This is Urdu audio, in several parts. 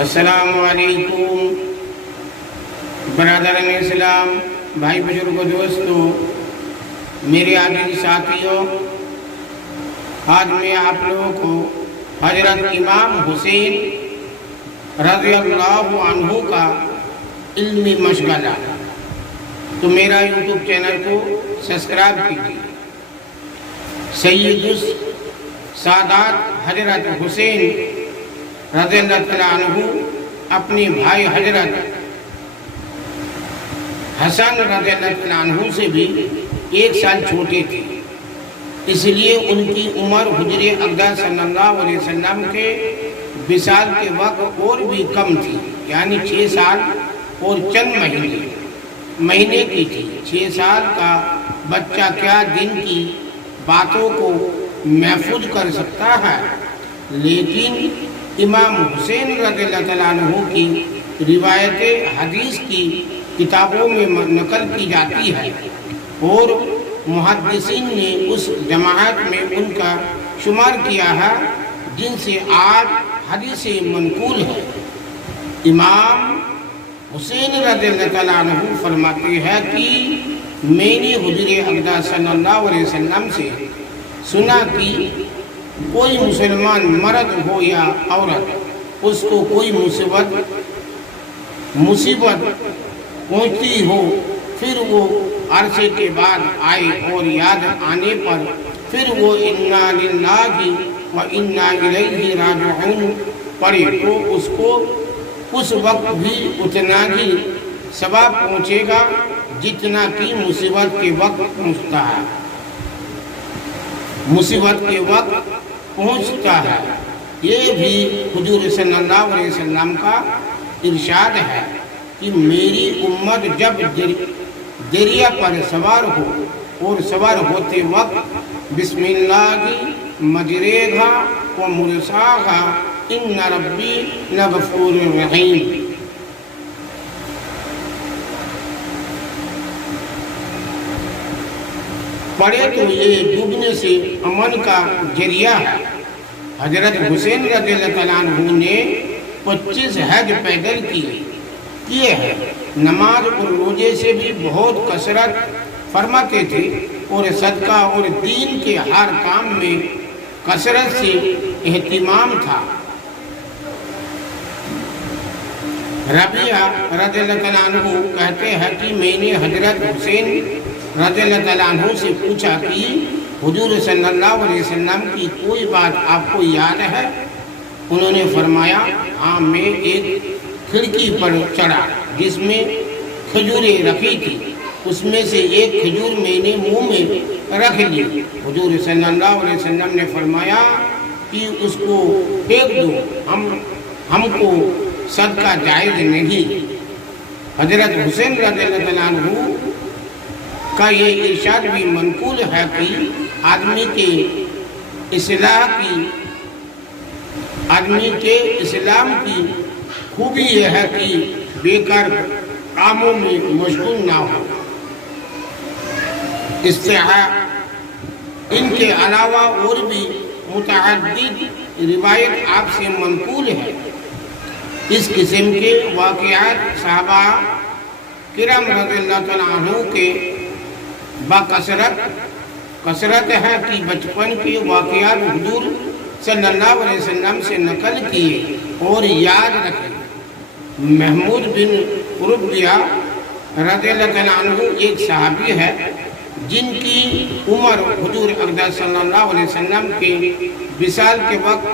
السلام علیکم برادران اسلام، بھائی بزرگوں، دوستوں، میرے عزیز ساتھیوں، آج میں آپ لوگوں کو حضرت امام حسین رضی اللہ عنہ کا علمی مشغلہ، تو میرا یوٹیوب چینل کو سبسکرائب کیجیے۔ سید السادات حضرت حسین رضی اللہ عنہ اپنے بھائی حضرت حسن رضی اللہ عنہ سے بھی 1 سال چھوٹے تھے، اس لیے ان کی عمر حضور اقدس صلی اللہ علیہ وسلم کے وصال کے وقت اور بھی کم تھی، یعنی 6 سال اور چند مہینے کی تھی۔ 6 سال کا بچہ کیا دن کی باتوں کو محفوظ کر سکتا ہے، لیکن امام حسین رضی اللہ عنہ کی روایت حدیث کی کتابوں میں نقل کی جاتی ہے اور محدثین نے اس جماعت میں ان کا شمار کیا ہے جن سے آج حدیث منقول ہے۔ امام حسین رضی اللہ عنہ فرماتے ہیں کہ میں نے حضور اقدس صلی اللہ علیہ وسلم سے سنا کہ کوئی مسلمان مرد ہو یا عورت، اس کو کوئی مصیبت پہنچتی ہو، پھر وہ عرصے کے بعد آئے اور یاد آنے پر پھر وہ انا للہ و انا الیہ راجعون پڑھے تو اس کو اس وقت بھی اتنا ہی ثواب پہنچے گا جتنا کہ مصیبت کے وقت پہنچتا ہے۔ مصیبت کے وقت پہنچتا ہے، یہ بھی حضور صلی اللہ علیہ وسلم کا ارشاد ہے کہ میری امت جب دریا پر سوار ہو اور سوار ہوتے وقت بسم اللہ مجریہا و مرساہا ان ربی لغفور رحیم، پڑھے تو یہ ڈوبنے سے امن کا ذریعہ ہے۔ حضرت حسین رضی اللہ عنہ نے 25 حج پیدل کیے ہیں، نماز اور روزے سے بھی بہت کثرت فرماتے تھے اور صدقہ اور دین کے ہر کام میں کثرت سے اہتمام تھا۔ ربیعہ رضی اللہ عنہ کہتے ہیں کہ میں نے حضرت حسین رضی اللہ عنہ سے پوچھا کہ حضور صلی اللہ علیہ وسلم کی کوئی بات آپ کو یاد ہے؟ انہوں نے فرمایا ہاں، میں ایک کھڑکی پر چڑھا جس میں کھجوریں رکھی تھی، اس میں سے ایک کھجور میں نے منہ میں رکھ لی۔ حضور صلی اللہ علیہ وسلم نے فرمایا کہ اس کو پھینک دو، ہم کو صدقہ جائز نہیں۔ حضرت حسین رضی اللہ عنہ کا یہ ارشاد بھی منقول ہے کہ آدمی کے اسلام کی خوبی یہ ہے کہ بیکار کاموں میں مشغول نہ ہو۔ ان کے علاوہ اور بھی متعدد روایت آپ سے منقول ہے۔ اس قسم کے واقعات صحابہ کرام رضی اللہ عنہ کے کثرت ہے کہ بچپن کے واقعات حضور صلی اللہ علیہ وسلم سے نقل کیے اور یاد رکھے۔ محمود بن ربیعہ رضی اللہ عنہ ایک صحابی ہے جن کی عمر حضور اقدس صلی اللہ علیہ وسلم کے وصال کے وقت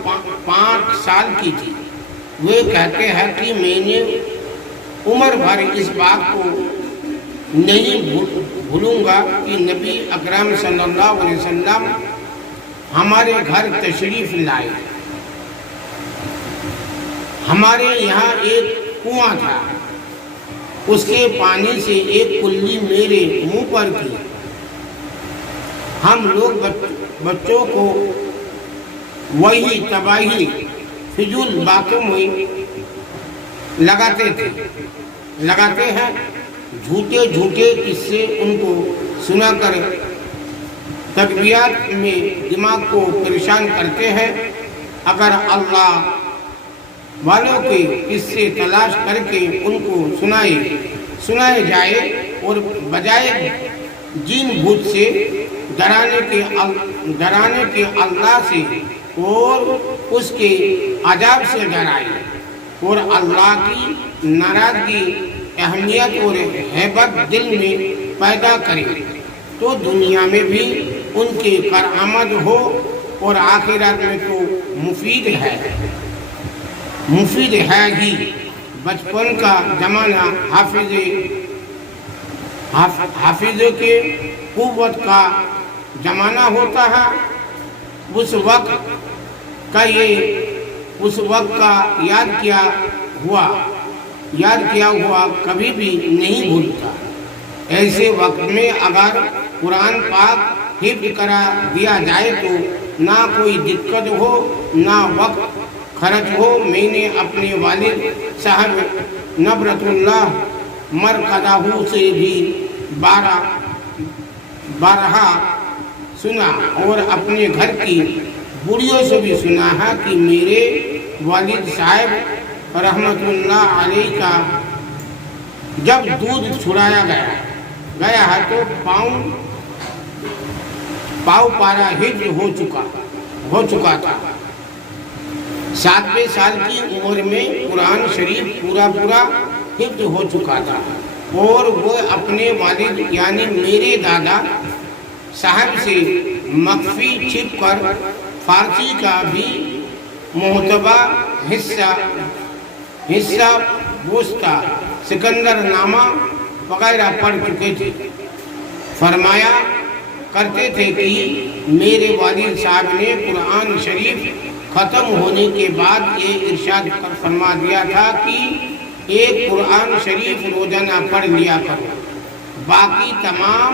5 سال کی تھی۔ وہ کہتے ہیں کہ میں نے عمر بھر اس بات کو نہیں بھولوں گا کہ نبی اکرم صلی اللہ علیہ وسلم ہمارے گھر تشریف لائے۔ ہمارے یہاں ایک کنواں تھا، اس کے پانی سے ایک کلی میرے منہ پر کی۔ ہم لوگ بچوں کو وہی تباہی فضول باتوں میں لگاتے ہیں، جھوٹے قصے ان کو سنا کر تقویات میں دماغ کو پریشان کرتے ہیں۔ اگر اللہ والوں کے قصے تلاش کر کے ان کو سنائے جائے اور بجائے جن بھوت سے ڈرانے کے اللہ سے اور اس کے عذاب سے ڈرائے اور اللہ کی ناراضگی اہمیت اور ہیبت دل میں پیدا کرے تو دنیا میں بھی ان کی کارآمد ہو اور آخرت میں تو مفید ہے ہی۔ بچپن کا زمانہ حافظ کے قوت کا زمانہ ہوتا ہے، اس وقت کا یاد کیا ہوا کبھی بھی نہیں بھولتا۔ ایسے وقت میں اگر قرآن پاک حفظ کرا دیا جائے تو نہ کوئی دقت ہو نہ وقت خرچ ہو۔ میں نے اپنے والد صاحب نبرت اللہ مرقدہ سے بھی بارہا سنا اور اپنے گھر کی بڑیوں سے بھی سنا ہے کہ میرے والد صاحب رحمت اللہ علیہ کا جب دودھ چھڑایا گیا ہے تو پاؤ پارا حفظ ہو چکا تھا۔ 7ویں سال کی عمر میں قرآن شریف پورا حفظ ہو چکا تھا اور وہ اپنے والد یعنی میرے دادا صاحب سے مخفی چھپ کر فارسی کا بھی محتبہ حصہ وسطی سکندر نامہ وغیرہ پڑھ چکے تھے۔ فرمایا کرتے تھے کہ میرے والد صاحب نے قرآن شریف ختم ہونے کے بعد یہ ارشاد فرما دیا تھا کہ ایک قرآن شریف روزانہ پڑھ لیا کرو، باقی تمام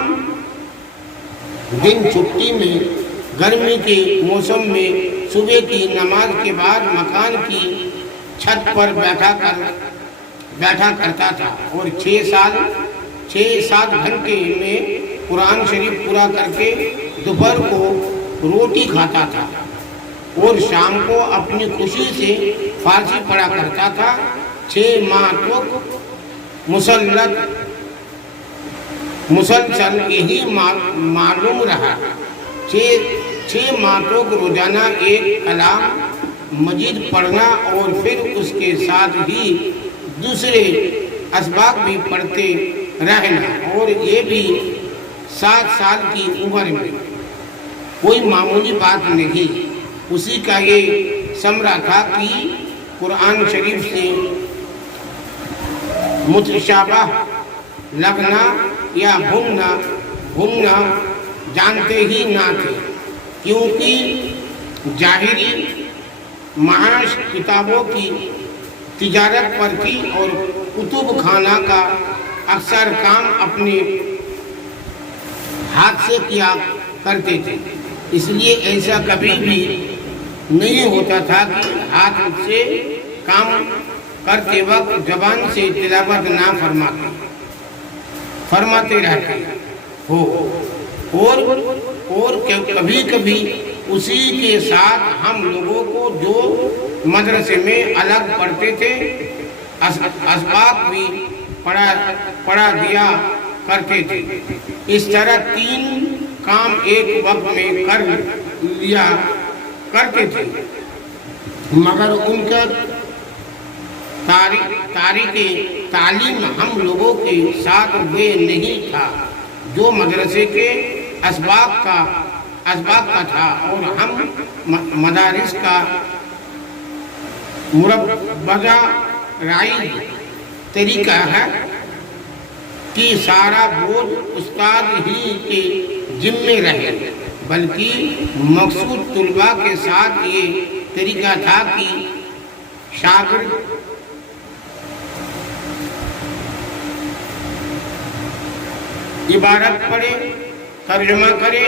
دن چھٹی میں گرمی کے موسم میں صبح کی نماز کے بعد مکان کی چھت پر بیٹھا کرتا تھا اور 6-7 گھنٹے میں قرآن شریف پورا کر کے دوپہر کو روٹی کھاتا تھا اور شام کو اپنی خوشی سے فارسی پڑھا کرتا تھا۔ 6 ماہ تک مسلسل یہی معلوم رہا۔ 6 ماہ تک روزانہ ایک کلام مجید پڑھنا اور پھر اس کے ساتھ ہی دوسرے اسباق بھی پڑھتے رہنا، اور یہ بھی 7 سال کی عمر میں کوئی معمولی بات نہیں۔ اسی کا یہ ثمرہ تھا کہ قرآن شریف سے متشابہ لگنا یا بھولنا جانتے ہی نہ تھے، کیونکہ ظاہری معاش کتابوں کی تجارت پر تھی اور کتب خانہ کا اکثر کام اپنے ہاتھ سے کیا کرتے تھے، اس لیے ایسا کبھی بھی نہیں ہوتا تھا کہ ہاتھ سے کام کرتے وقت زبان سے تلاوت نہ فرماتے رہتے ہو، اور کبھی کبھی اسی کے ساتھ ہم لوگوں کو جو مدرسے میں الگ پڑھتے تھے اسباق بھی پڑھا دیا کرتے تھے۔ اس طرح 3 کام ایک وقت میں کر لیا کرتے تھے، مگر ان کا تاریخ تعلیم ہم لوگوں کے ساتھ وہ نہیں تھا جو مدرسے کے اسباق کا تھا، اور ہم مدارس کا مربجہ رائج طریقہ ہے کہ سارا بوجھ استاد ہی کے ذمے رہے، بلکہ مقصود طلباء کے ساتھ یہ طریقہ تھا کہ شاگرد عبارت پڑھے، ترجمہ کرے،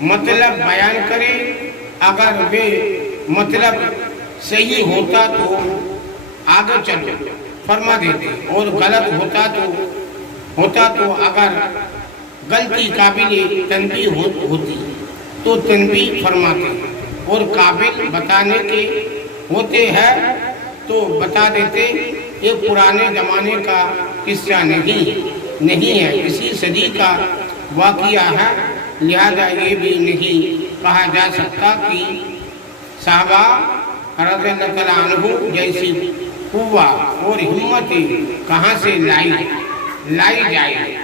مطلب بیان کرے، اگر وہ مطلب صحیح ہوتا تو آگے چلو فرما دیتے، اور غلط ہوتا تو اگر غلطی قابل تنبیہ ہوتی تو تنبیہ فرماتے، اور قابل بتانے کے ہوتے ہیں تو بتا دیتے یہ پرانے زمانے کا قصہ نہیں ہے، اسی صدی کا واقعہ ہے، لہذا یہ بھی نہیں کہا جا سکتا کہ صحابہ رضی اللہ تعالیٰ عنہ جیسی قوت اور ہمت کہاں سے لائی جائے۔